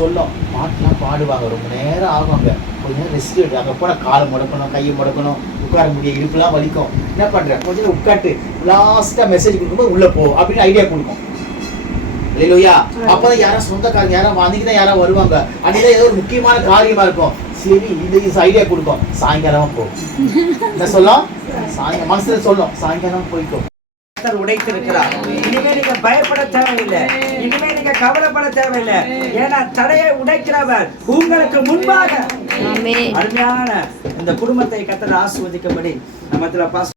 சொல்லும் பாட்டுலாம் பாடுவாங்க, ரொம்ப நேரம் ஆகுவாங்க, கொஞ்ச நேரம் ரெஸ்ட் எடு. அங்கே போனால் காலை முடக்கணும், கையை முடக்கணும், உட்கார முடியும், இடுப்புலாம் வலிக்கும். என்ன பண்ணுறேன், கொஞ்சம் நேரம் உட்காட்டு லாஸ்ட்டாக மெசேஜ் கொடுக்கும்போது உள்ளே போ அப்படின்னு ஐடியா கொடுக்கும் இல்லையா? அப்போதான் யாரும் சொந்தக்காரங்க யாரும் அன்றைக்கி தான் யாரும் வருவாங்க, அன்றைக்கி ஏதோ ஒரு முக்கியமான காரியமாக இருக்கும். சரி இது ஐடியா கொடுக்கும், சாயங்காலமாக போ. என்ன சொல்லும், சாயங்காலம் மனசில் சொல்லும், சாயங்காலம் போய்க்கும். உடைத்திருக்கிறார். இனிமே நீங்க பயப்பட தேவையில்லை, இனிமே நீங்க கவலைப்பட தேவையில்லை. ஏன்னா தடையை உடைக்கிறவர் உங்களுக்கு முன்பாக. அருமையான இந்த குடும்பத்தை கர்த்தர் ஆசீர்வதிக்கும்படி நம்ம